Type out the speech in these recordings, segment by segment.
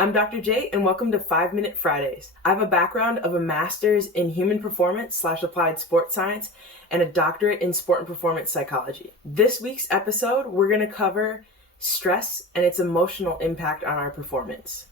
I'm Dr. J, and welcome to 5-Minute Fridays. I have a background of a master's in human performance / applied sports science and a doctorate in sport and performance psychology. This week's episode, we're going to cover stress and its emotional impact on our performance.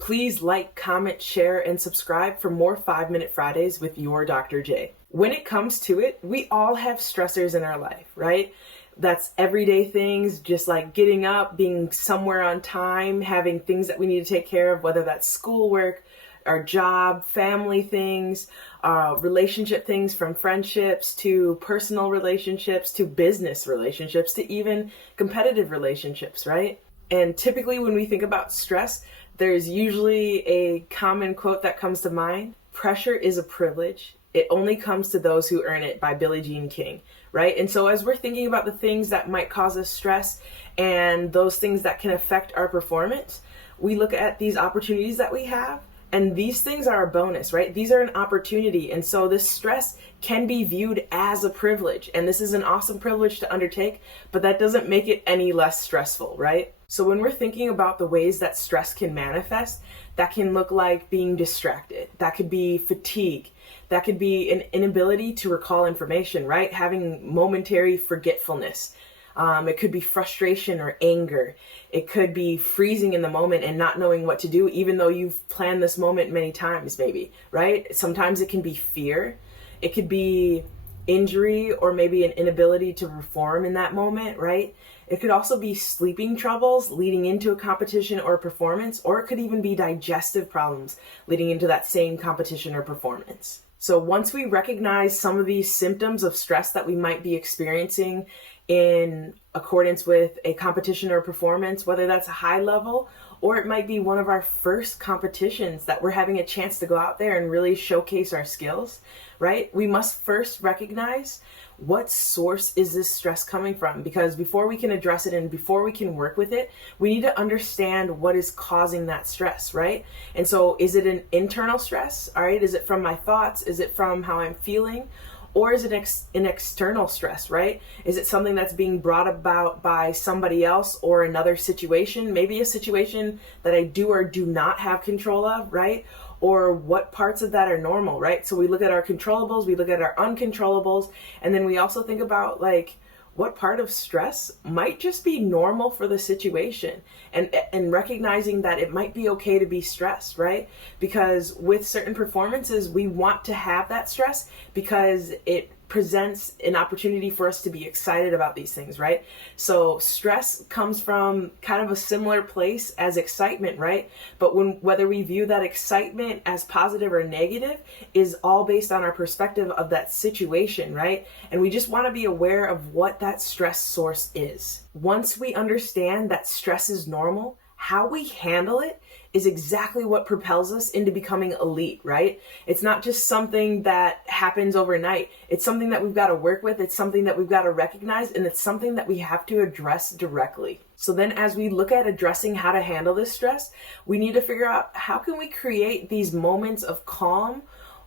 Please like, comment, share, and subscribe for more 5-Minute Fridays with your Dr. J. When it comes to it, we all have stressors in our life, right? That's everyday things, just like getting up, being somewhere on time, having things that we need to take care of, whether that's schoolwork, our job, family things, relationship things, from friendships to personal relationships to business relationships to even competitive relationships, right? And typically when we think about stress, there's usually a common quote that comes to mind. Pressure is a privilege. It only comes to those who earn it, by Billie Jean King, right? And so as we're thinking about the things that might cause us stress and those things that can affect our performance, we look at these opportunities that we have, and these things are a bonus, right? These are an opportunity. And so this stress can be viewed as a privilege. And this is an awesome privilege to undertake, but that doesn't make it any less stressful, right? So when we're thinking about the ways that stress can manifest, that can look like being distracted. That could be fatigue. That could be an inability to recall information, right? Having momentary forgetfulness. It could be frustration or anger. It could be freezing in the moment and not knowing what to do, even though you've planned this moment many times, maybe, right? Sometimes it can be fear. It could be injury or maybe an inability to perform in that moment, right? It could also be sleeping troubles leading into a competition or performance, or it could even be digestive problems leading into that same competition or performance. So once we recognize some of these symptoms of stress that we might be experiencing in accordance with a competition or performance, whether that's a high level or it might be one of our first competitions that we're having a chance to go out there and really showcase our skills, right? We must first recognize what source is this stress coming from? Because before we can address it and before we can work with it, we need to understand what is causing that stress, right? And so is it an internal stress? All right. Is it from my thoughts? Is it from how I'm feeling? Or is it an external stress, right? Is it something that's being brought about by somebody else or another situation? Maybe a situation that I do or do not have control of, right? Or what parts of that are normal, right? So we look at our controllables, we look at our uncontrollables, and then we also think about like what part of stress might just be normal for the situation, and recognizing that it might be okay to be stressed, right? Because with certain performances, we want to have that stress because it presents an opportunity for us to be excited about these things, right? So stress comes from kind of a similar place as excitement, right? But whether we view that excitement as positive or negative is all based on our perspective of that situation, right? And we just want to be aware of what that stress source is. Once we understand that stress is normal, how we handle it is exactly what propels us into becoming elite, right? It's not just something that happens overnight. It's something that we've got to work with. It's something that we've got to recognize, and it's something that we have to address directly. So then as we look at addressing how to handle this stress, we need to figure out how can we create these moments of calm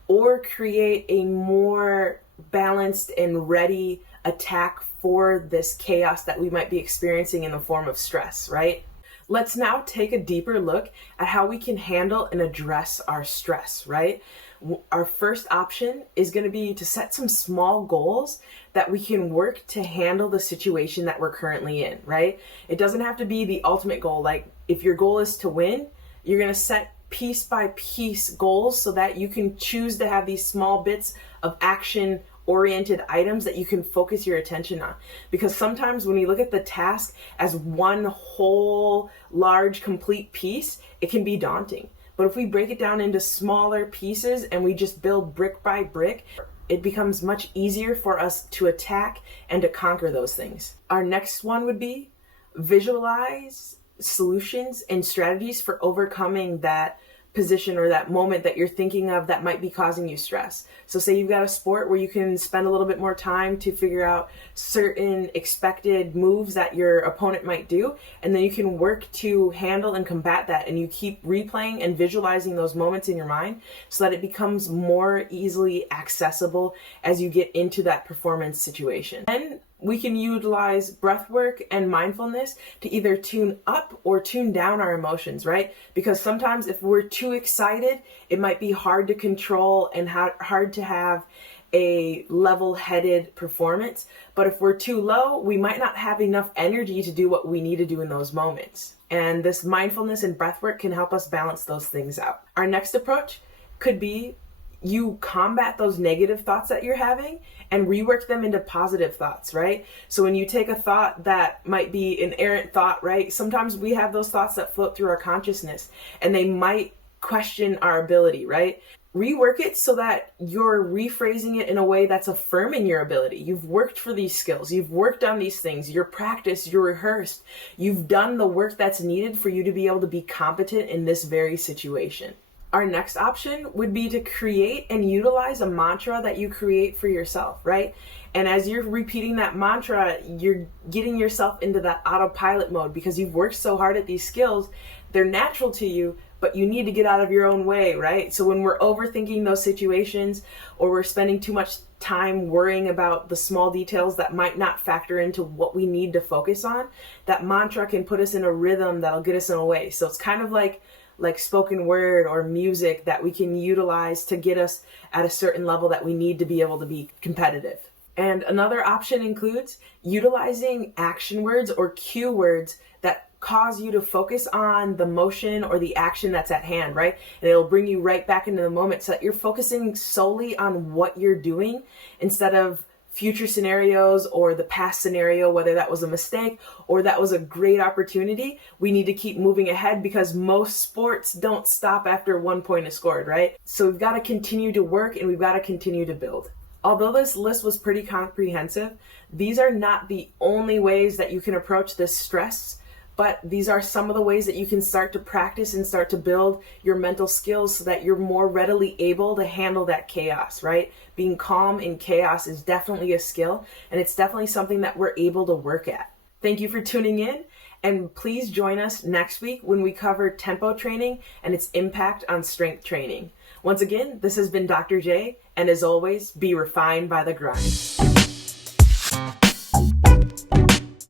or create a more balanced and ready attack for this chaos that we might be experiencing in the form of stress, right? Let's now take a deeper look at how we can handle and address our stress, right? Our first option is going to be to set some small goals that we can work to handle the situation that we're currently in, right? It doesn't have to be the ultimate goal. Like if your goal is to win, you're going to set piece by piece goals so that you can choose to have these small bits of action oriented items that you can focus your attention on. Because sometimes when we look at the task as one whole large complete piece, it can be daunting. But if we break it down into smaller pieces and we just build brick by brick, it becomes much easier for us to attack and to conquer those things. Our next one would be visualize solutions and strategies for overcoming that position or that moment that you're thinking of that might be causing you stress. So say you've got a sport where you can spend a little bit more time to figure out certain expected moves that your opponent might do, and then you can work to handle and combat that, and you keep replaying and visualizing those moments in your mind so that it becomes more easily accessible as you get into that performance situation. Then We can utilize breath work and mindfulness to either tune up or tune down our emotions, right? Because sometimes if we're too excited, it might be hard to control and hard to have a level-headed performance. But if we're too low, we might not have enough energy to do what we need to do in those moments. And this mindfulness and breath work can help us balance those things out. Our next approach could be you combat those negative thoughts that you're having and rework them into positive thoughts, right? So when you take a thought that might be an errant thought, right? Sometimes we have those thoughts that float through our consciousness and they might question our ability, right? Rework it so that you're rephrasing it in a way that's affirming your ability. You've worked for these skills. You've worked on these things. You're practiced. You're rehearsed. You've done the work that's needed for you to be able to be competent in this very situation. Our next option would be to create and utilize a mantra that you create for yourself, right? And as you're repeating that mantra, you're getting yourself into that autopilot mode because you've worked so hard at these skills. They're natural to you, but you need to get out of your own way, right? So when we're overthinking those situations or we're spending too much time worrying about the small details that might not factor into what we need to focus on, that mantra can put us in a rhythm that'll get us in a way. So it's kind of like spoken word or music that we can utilize to get us at a certain level that we need to be able to be competitive. And another option includes utilizing action words or cue words that cause you to focus on the motion or the action that's at hand, right? And it'll bring you right back into the moment so that you're focusing solely on what you're doing instead of future scenarios or the past scenario, whether that was a mistake or that was a great opportunity. We need to keep moving ahead because most sports don't stop after 1 point is scored, right? So we've got to continue to work and we've got to continue to build. Although this list was pretty comprehensive, these are not the only ways that you can approach this stress, but these are some of the ways that you can start to practice and start to build your mental skills so that you're more readily able to handle that chaos, right? Being calm in chaos is definitely a skill, and it's definitely something that we're able to work at. Thank you for tuning in, and please join us next week when we cover tempo training and its impact on strength training. Once again, this has been Dr. J, and as always, be refined by the grind.